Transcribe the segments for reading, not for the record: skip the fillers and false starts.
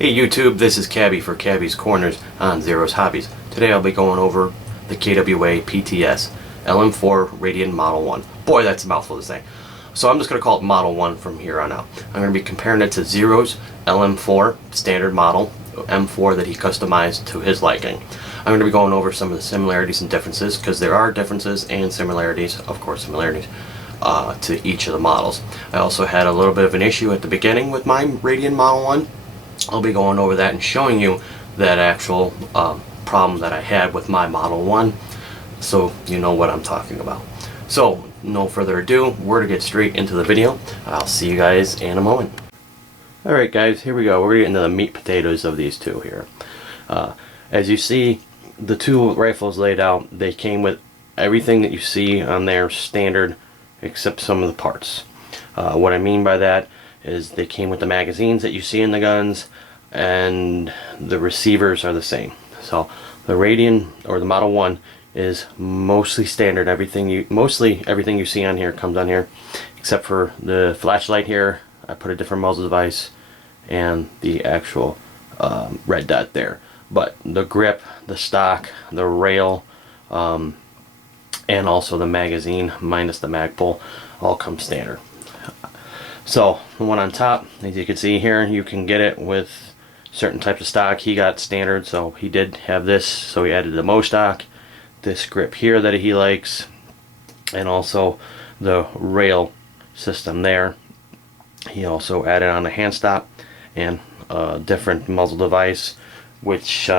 Hey YouTube, this is Cabbie for Cabbie's Corners on Zero's Hobbies. Today I'll be going over the KWA PTS LM4 Radian Model 1. Boy, that's a mouthful to say. So I'm just going to call it Model 1 from here on out. I'm going to be comparing it to Zero's LM4 standard model, M4 that he customized to his liking. I'm going to be going over some of the similarities and differences, because there are differences and similarities, of course similarities, to each of the models. I also had a little bit of an issue at the beginning with my Radian Model 1. I'll be going over that and showing you that actual problem that I had with my Model 1, so you know what I'm talking about. So no further ado, we're to get straight into the video. I'll see you guys in a moment. Alright guys, here we go. We're getting into the meat potatoes of these two here. As you see, the two rifles laid out, they came with everything that you see on there standard except some of the parts. What I mean by that is they came with the magazines that you see in the guns, and the receivers are the same. So the Radian, or the Model 1, is mostly standard. Mostly everything you see on here comes on here, except for the flashlight here. I put a different muzzle device and the actual red dot there. But the grip, the stock, the rail, and also the magazine minus the mag pull all come standard. So the one on top, as you can see here, you can get it with certain types of stock. He got standard, so he did have this, so he added the Mo stock, this grip here that he likes, and also the rail system there. He also added on a hand stop and a different muzzle device, which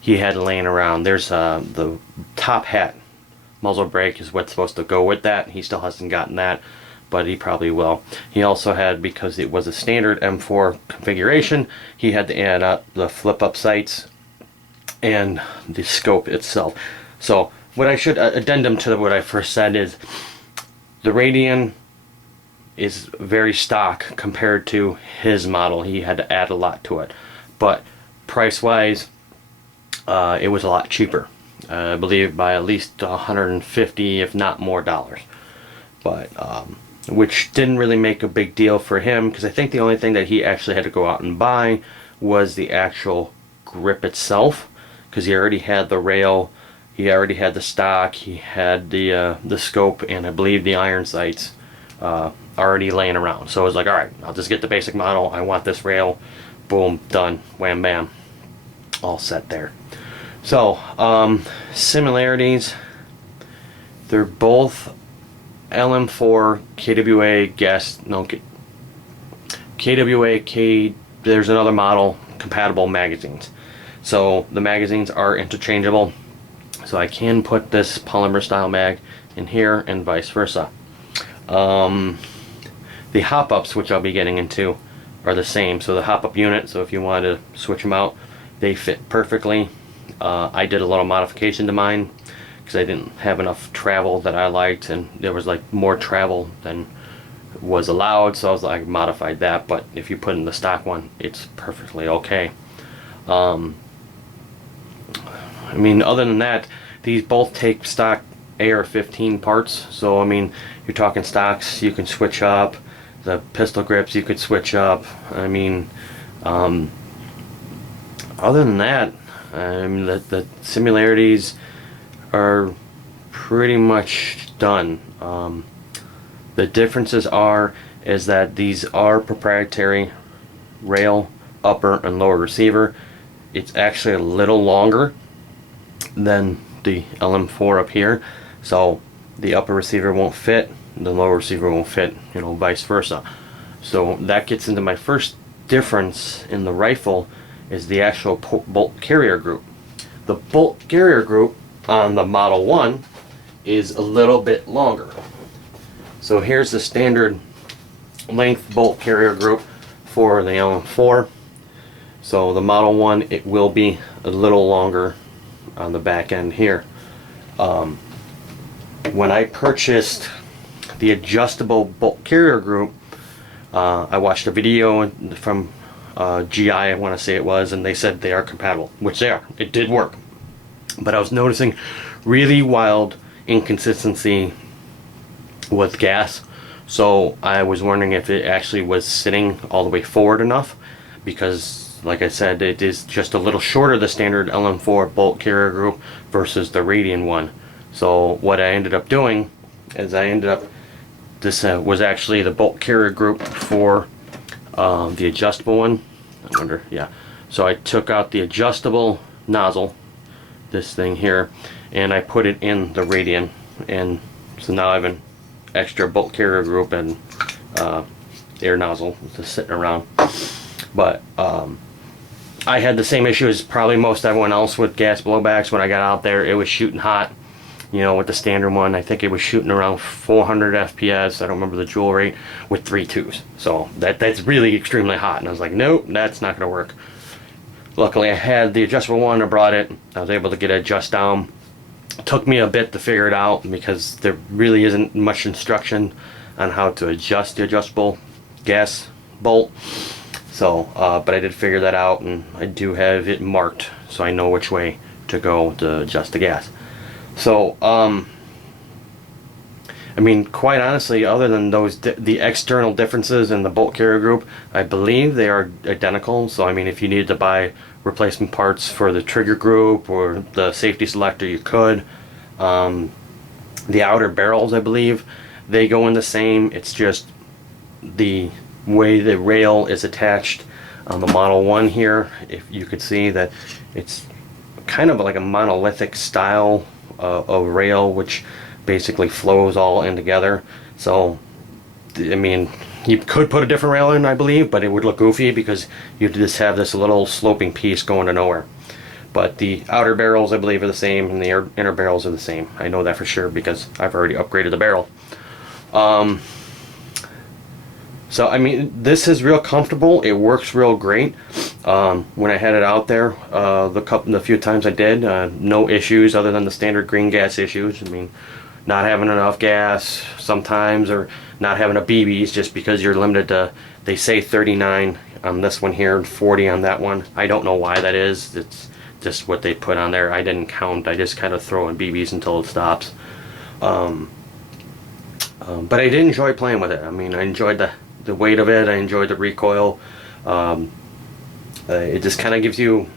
he had laying around. There's the top hat muzzle brake is what's supposed to go with that. He still hasn't gotten that, but he probably will. He also had, because it was a standard M4 configuration, he had to add up the flip up sights and the scope itself. So what I should addendum to what I first said is the Radian is very stock compared to his model. He had to add a lot to it, but price wise it was a lot cheaper. I believe by at least 150 if not more dollars, but which didn't really make a big deal for him, because I think the only thing that he actually had to go out and buy was the actual grip itself, because he already had the rail, he already had the stock, he had the scope, and I believe the iron sights already laying around. So I was like, alright, I'll just get the basic model. I want this rail. Boom, done, wham bam, all set there. So similarities, they're both LM4 there's another model compatible magazines. So the magazines are interchangeable, so I can put this polymer style mag in here and vice versa. The hop ups, which I'll be getting into, are the same. So the hop up unit, so if you want to switch them out, they fit perfectly. I did a little modification to mine because I didn't have enough travel that I liked, and there was like more travel than was allowed, so I was like, modified that. But if you put in the stock one, it's perfectly okay. I mean, other than that, these both take stock AR-15 parts, so I mean, you're talking stocks you can switch up, the pistol grips you could switch up. I mean, other than that, the similarities are pretty much done. The differences is that these are proprietary rail, upper and lower receiver. It's actually a little longer than the LM4 up here, so the upper receiver won't fit, the lower receiver won't fit, you know, vice versa. So that gets into my first difference in the rifle, is the actual bolt carrier group. The bolt carrier group on the Model 1 is a little bit longer. So here's the standard length bolt carrier group for the LM4. So the Model 1, it will be a little longer on the back end here. When I purchased the adjustable bolt carrier group, I watched a video from GI, I want to say it was, and they said they are compatible, which they are. It did work, but I was noticing really wild inconsistency with gas So I was wondering if it actually was sitting all the way forward enough, because like I said, it is just a little shorter, the standard LM4 bolt carrier group versus the Radian one. So what I ended up doing is this was actually the bolt carrier group for the adjustable one. I wonder, yeah. So I took out the adjustable nozzle, this thing here, and I put it in the Radian, and so now I have an extra bolt carrier group and air nozzle just sitting around. But I had the same issue as probably most everyone else with gas blowbacks. When I got out there, it was shooting hot. You know, with the standard one, I think it was shooting around 400 FPS. I don't remember the joule rate, with 3.2s. So that's really extremely hot. And I was like, nope, that's not going to work. Luckily, I had the adjustable one. I brought it. I was able to get it adjust down. It took me a bit to figure it out because there really isn't much instruction on how to adjust the adjustable gas bolt. So, but I did figure that out, and I do have it marked so I know which way to go to adjust the gas. So, I mean, quite honestly, other than those the external differences in the bolt carrier group, I believe they are identical. So, I mean, if you needed to buy replacement parts for the trigger group or the safety selector, you could. The outer barrels, I believe, they go in the same. It's just the way the rail is attached on the Model 1 here. If you could see that it's kind of like a monolithic style of rail, which basically flows all in together. So, I mean, you could put a different rail in, I believe, but it would look goofy because you just have this little sloping piece going to nowhere. But the outer barrels, I believe, are the same, and the inner barrels are the same. I know that for sure because I've already upgraded the barrel. So, I mean, this is real comfortable. It works real great. When I had it out there, the few times I did, no issues other than the standard green gas issues. I mean, not having enough gas sometimes, or not having a BBs just because you're limited to, they say 39 on this one here and 40 on that one. I don't know why that is. It's just what they put on there. I didn't count. I just kind of throw in BBs until it stops. But I did enjoy playing with it. I mean, I enjoyed the weight of it. I enjoyed the recoil. It just kind of gives you,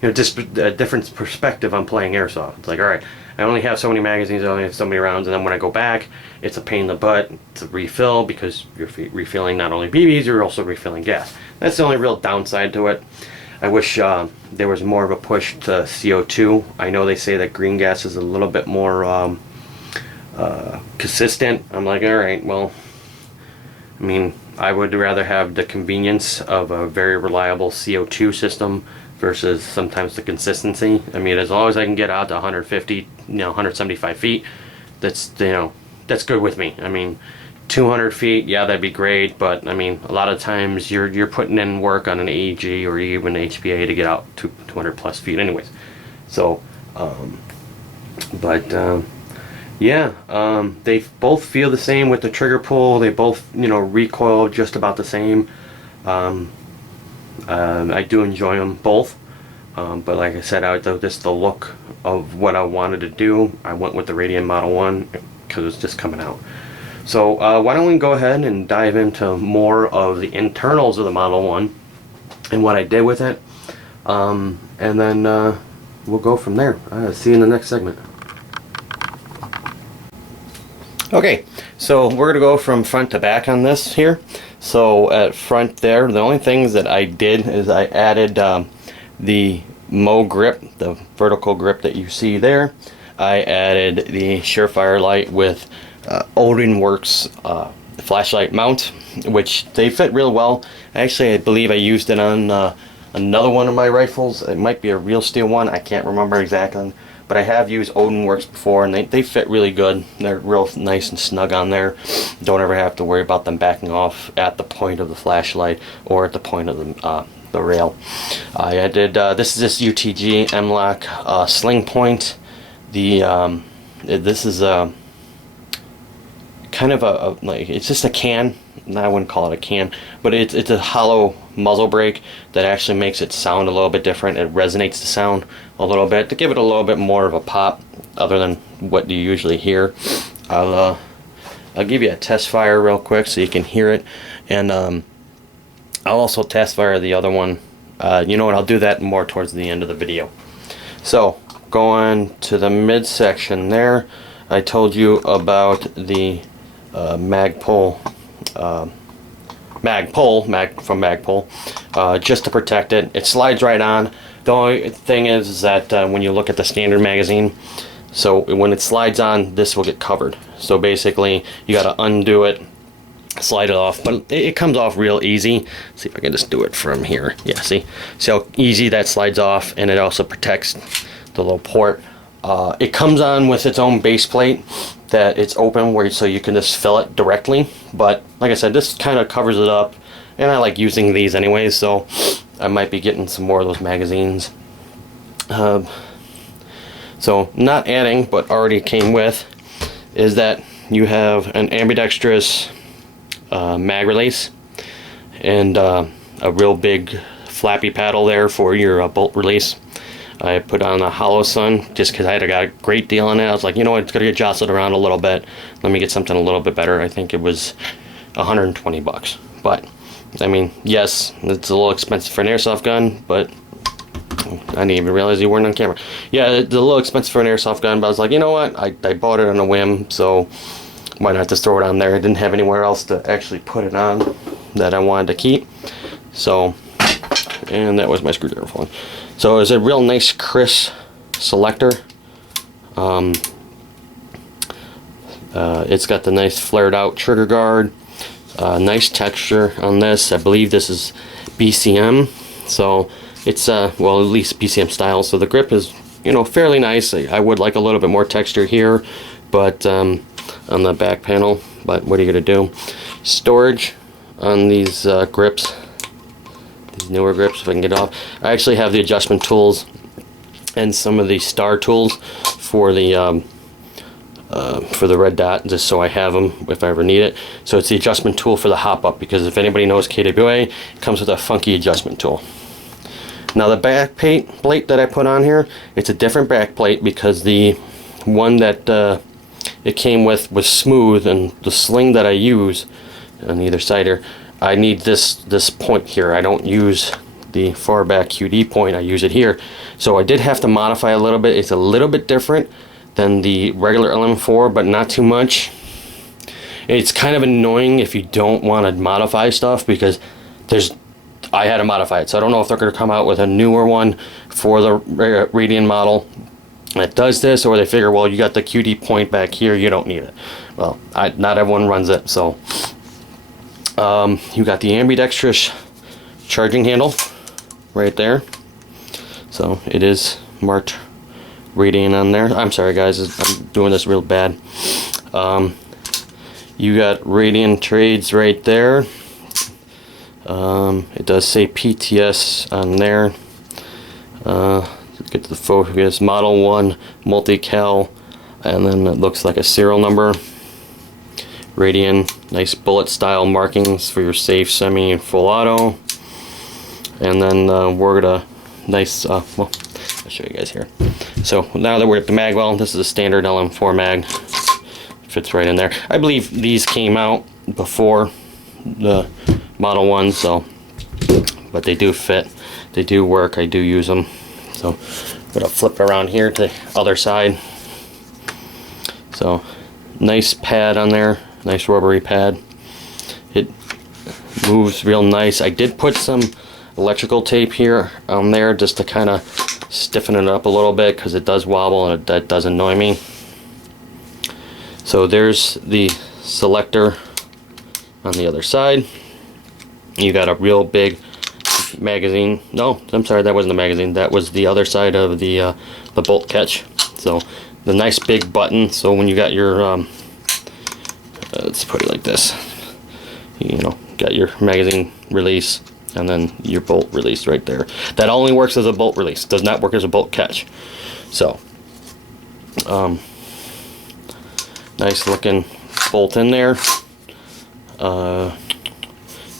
just a different perspective on playing airsoft. It's like, all right, I only have so many magazines, I only have so many rounds, and then when I go back, it's a pain in the butt to refill because you're refilling not only BBs, you're also refilling gas. That's the only real downside to it. I wish there was more of a push to CO2. I know they say that green gas is a little bit more consistent. I'm like, all right, well, I mean, I would rather have the convenience of a very reliable CO2 system versus sometimes the consistency. I mean, as long as I can get out to 150, 175 feet, that's good with me. I mean, 200 feet, yeah, that'd be great, but I mean, a lot of times you're putting in work on an AEG or even HPA to get out to 200 plus feet anyways. So, yeah, they both feel the same with the trigger pull. They both, recoil just about the same. I do enjoy them both, but like I said, just the look of what I wanted to do, I went with the Radian Model 1 because it's just coming out. So why don't we go ahead and dive into more of the internals of the Model 1 and what I did with it, and then we'll go from there. See you in the next segment. Okay, so we're going to go from front to back on this here. So at front there, the only things that I did is I added the Mo grip, the vertical grip that you see there. I added the Surefire light with Odin Works flashlight mount, which they fit real well. Actually, I believe I used it on another one of my rifles. It might be a Real Steel one, I can't remember exactly. But I have used Odin Works before, and they fit really good. They're real nice and snug on there. Don't ever have to worry about them backing off at the point of the flashlight or at the point of the rail. I did this is UTG M-Lock sling point. This is a kind of a like, it's just a can. I wouldn't call it a can, but it's a hollow muzzle brake that actually makes it sound a little bit different. It resonates the sound a little bit to give it a little bit more of a pop other than what you usually hear. I'll I'll give you a test fire real quick so you can hear it, and I'll also test fire the other one. You know what, I'll do that more towards the end of the video. So going to the midsection there, I told you about the Magpul from Magpul, just to protect it. It slides right on. The only thing is that when you look at the standard magazine, so when it slides on, this will get covered. So basically, you got to undo it, slide it off, but it comes off real easy. Let's see if I can just do it from here. Yeah, see how easy that slides off, and it also protects the little port. It comes on with its own base plate that it's open where so you can just fill it directly, but like I said, this kind of covers it up, and I like using these anyways, so I might be getting some more of those magazines. So not adding, but already came with, is that you have an ambidextrous mag release and a real big flappy paddle there for your bolt release. I put on a Hollow Sun just because I got a great deal on it. I was like, you know what, it's going to get jostled around a little bit. Let me get something a little bit better. I think it was 120 bucks. But, I mean, yes, it's a little expensive for an airsoft gun, but I didn't even realize you weren't on camera. Yeah, it's a little expensive for an airsoft gun, but I was like, you know what, I bought it on a whim, so why not just throw it on there? I didn't have anywhere else to actually put it on that I wanted to keep. So, and that was my screwdriver falling. So it's a real nice crisp selector. It's got the nice flared out trigger guard. Nice texture on this. I believe this is BCM. So it's well, at least BCM style. So the grip is, you know, fairly nice. I would like a little bit more texture here, but on the back panel. But what are you gonna do? Storage on these grips. These newer grips, if I can get off. I actually have the adjustment tools and some of the star tools for the red dot, just so I have them if I ever need it. So it's the adjustment tool for the hop up, because if anybody knows KWA, it comes with a funky adjustment tool. Now the back plate that I put on here, it's a different back plate because the one that it came with was smooth, and the sling that I use on either side here, I need this point here. I don't use the far back QD point, I use it here. So I did have to modify a little bit. It's a little bit different than the regular LM4, but not too much. It's kind of annoying if you don't want to modify stuff, because I had to modify it. So I don't know if they're going to come out with a newer one for the Radian model that does this, or they figure, well, you got the QD point back here, you don't need it. Well, not everyone runs it, so you got the ambidextrous charging handle right there. So it is marked Radian on there. I'm sorry guys, I'm doing this real bad. You got Radian trades right there. It does say PTS on there. Let's get to the focus. Model 1 multi-cal, and then it looks like a serial number. Radian, nice bullet style markings for your safe, semi, and full auto. And then we're gonna well, I'll show you guys here. So now that we're at the mag well, this is a standard LM4 mag. Fits right in there. I believe these came out before the Model 1, so, but they do fit, they do work, I do use them. So I'm gonna flip around here to the other side. So nice pad on there, nice rubbery pad. It moves real nice. I did put some electrical tape here on there just to kind of stiffen it up a little bit, because it does wobble and that does annoy me. So there's the selector on the other side. You got a real big magazine. No, I'm sorry, that wasn't the magazine. That was the other side of the bolt catch. So the nice big button. So when you got your let's put it like this. You know, got your magazine release and then your bolt release right there. That only works as a bolt release. Does not work as a bolt catch. So nice looking bolt in there.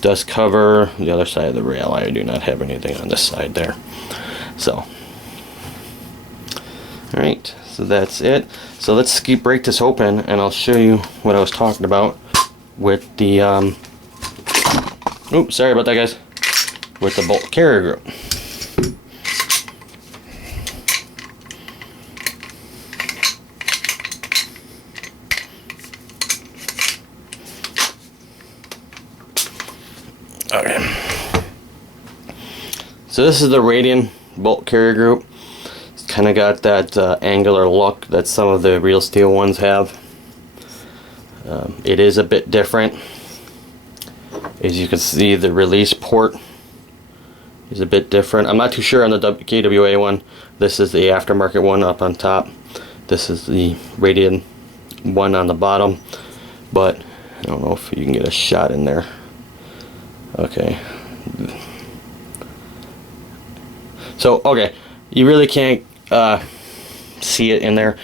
Does cover the other side of the rail. I do not have anything on this side there. So Alright, so that's it. So let's break this open and I'll show you what I was talking about with the oops, sorry about that, guys. With the bolt carrier group. Okay. So this is the Radian bolt carrier group. It's kind of got that angular look that some of the real steel ones have. It is a bit different. As you can see, the release port is a bit different. I'm not too sure on the KWA one. This is the aftermarket one up on top. This is the Radian one on the bottom. But I don't know if you can get a shot in there. Okay. So, okay, you really can't see it in there,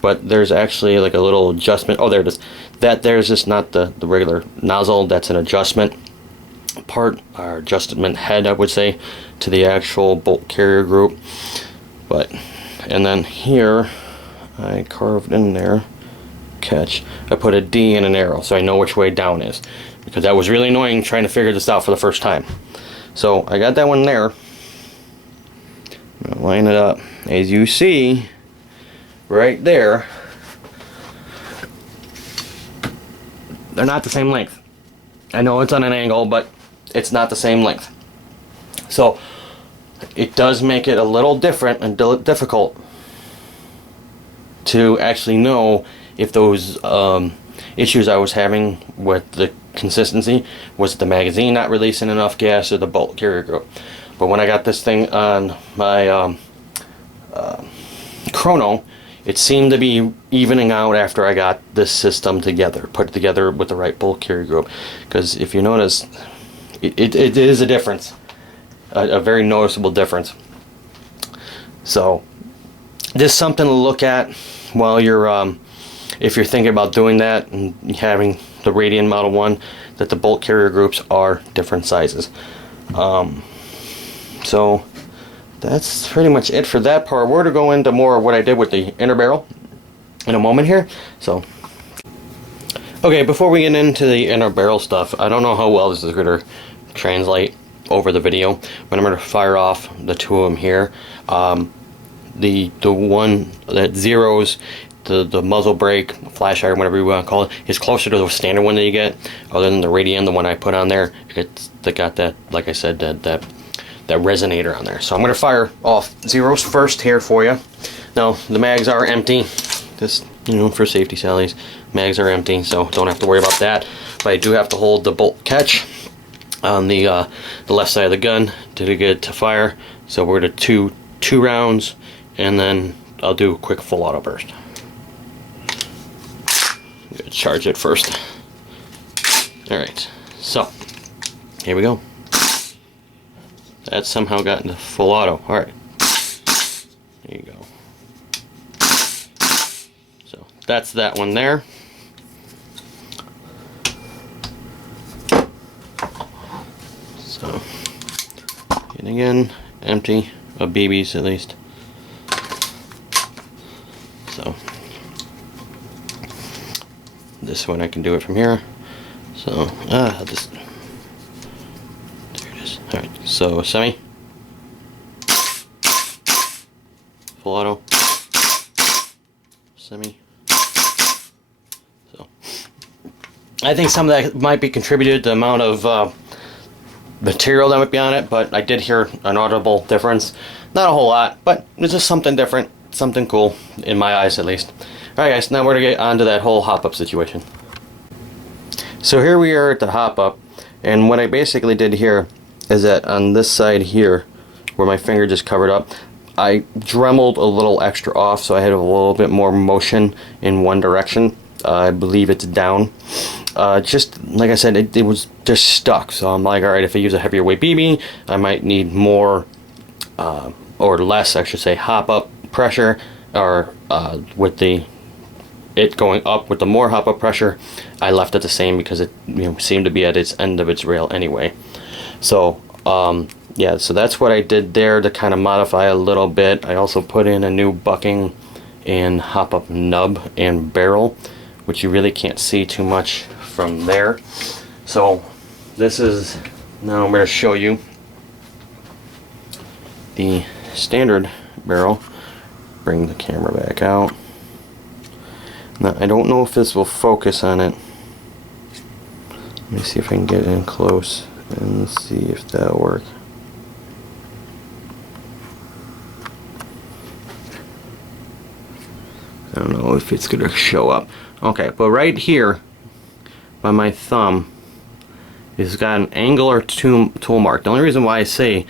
but there's actually like a little adjustment. Oh, there it is. There's just not the regular nozzle. That's an adjustment part, or adjustment head, I would say, to the actual bolt carrier group. But, and then here, I carved in there, catch, I put a D and an arrow so I know which way down is, because that was really annoying trying to figure this out for the first time. So I got that one there. I'm gonna line it up. As you see, right there, they're not the same length. I know it's on an angle, but it's not the same length. So it does make it a little different and difficult to actually know if those issues I was having with the consistency was the magazine not releasing enough gas or the bolt carrier group. But when I got this thing on my chrono, it seemed to be evening out after I got this system together, put it together with the right bolt carrier group. Because if you notice, it is a difference, a very noticeable difference. So just something to look at while you're if you're thinking about doing that and having the Radian Model 1, that the bolt carrier groups are different sizes. So that's pretty much it for that part. We're going to go into more of what I did with the inner barrel in a moment here. So, okay, before we get into the inner barrel stuff, I don't know how well this is going to translate over the video, but I'm going to fire off the two of them here. The one that zeros the muzzle brake, flash iron, whatever you want to call it, is closer to the standard one that you get, other than the Radian, the one I put on there. It's got that, like I said, that resonator on there. So I'm going to fire off zeros first here for you. Now the mags are empty, just, you know, for safety sallies, mags are empty, so don't have to worry about that. But I do have to hold the bolt catch on the left side of the gun to get it to fire. So we're going to two rounds, and then I'll do a quick full auto burst. I'm going to charge it first. Alright, so here we go. That somehow got into full auto. Alright. There you go. So that's that one there. So, and again, empty of BBs at least. So, this one I can do it from here. So, I'll just, there it is. Alright, so semi, full auto, semi. So, I think some of that might be contributed to the amount of material that might be on it, but I did hear an audible difference. Not a whole lot, but it's just something different, something cool, in my eyes at least. Alright guys, now we're going to get on to that whole hop-up situation. So here we are at the hop-up, and what I basically did here is that on this side here, where my finger just covered up, I dremeled a little extra off, so I had a little bit more motion in one direction. I believe it's down. Just like I said, it was just stuck, so I'm like, alright, if I use a heavier weight BB, I might need more, or less, I should say, hop-up pressure, or with it going up with the more hop-up pressure, I left it the same because it, you know, seemed to be at its end of its rail anyway. So yeah, so that's what I did there to kind of modify a little bit. I also put in a new bucking and hop up nub and barrel, which you really can't see too much from there. So this is, now I'm going to show you the standard barrel. Bring the camera back out. Now I don't know if this will focus on it. Let me see if I can get in close and see if that'll work. I don't know if it's gonna show up. Okay, but right here by my thumb it's got an angular tool mark. The only reason why I say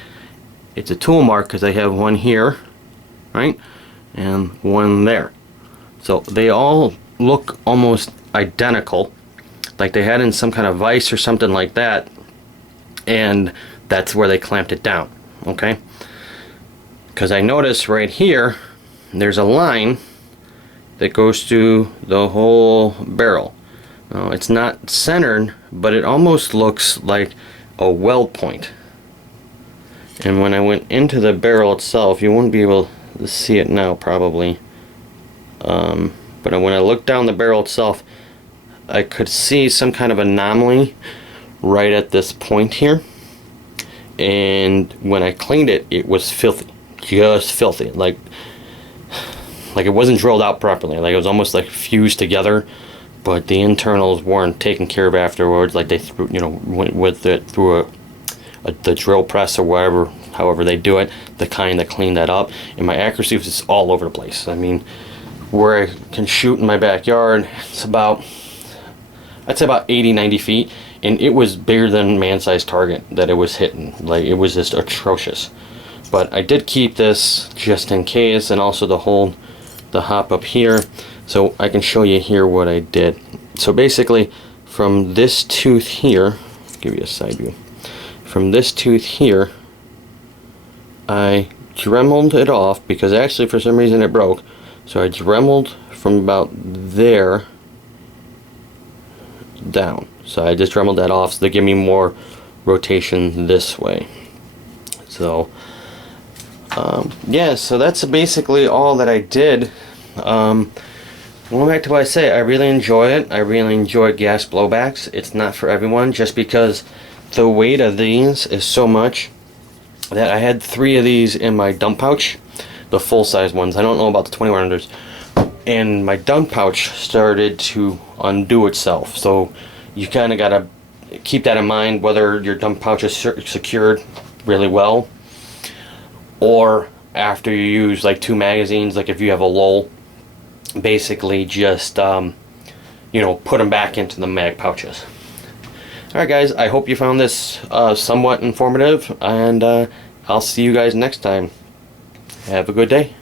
it's a tool mark because I have one here, right, and one there. So they all look almost identical, like they had in some kind of vise or something like that, and that's where they clamped it down. Okay, because I notice right here there's a line that goes through the whole barrel. Now, it's not centered, but it almost looks like a weld point. And when I went into the barrel itself, you won't be able to see it now probably, but when I looked down the barrel itself, I could see some kind of anomaly right at this point here. And when I cleaned it, it was filthy, just filthy, like it wasn't drilled out properly. Like it was almost like fused together, but the internals weren't taken care of afterwards. Like they threw, you know, went with it through the drill press or whatever, however they do it, the kind that cleaned that up. And my accuracy was just all over the place. I mean, where I can shoot in my backyard, it's about, I'd say about 80-90 feet, and it was bigger than man-sized target that it was hitting. Like it was just atrocious. But I did keep this just in case, and also to hold the hop up here, so I can show you here what I did. So basically, from this tooth here, I'll give you a side view. From this tooth here, I dremeled it off because actually for some reason it broke. So I dremeled from about there down. So I just dremeled that off so they give me more rotation this way. So yeah, so that's basically all that I did. Going back to what I say, I really enjoy it. I really enjoy gas blowbacks. It's not for everyone, just because the weight of these is so much that I had 3 of these in my dump pouch, the full-size ones. I don't know about the 2100s. And my dump pouch started to undo itself. So you kind of got to keep that in mind, whether your dump pouch is secured really well, or after you use like 2 magazines, like if you have a lull, basically just you know, put them back into the mag pouches. Alright guys, I hope you found this somewhat informative, and I'll see you guys next time. Have a good day.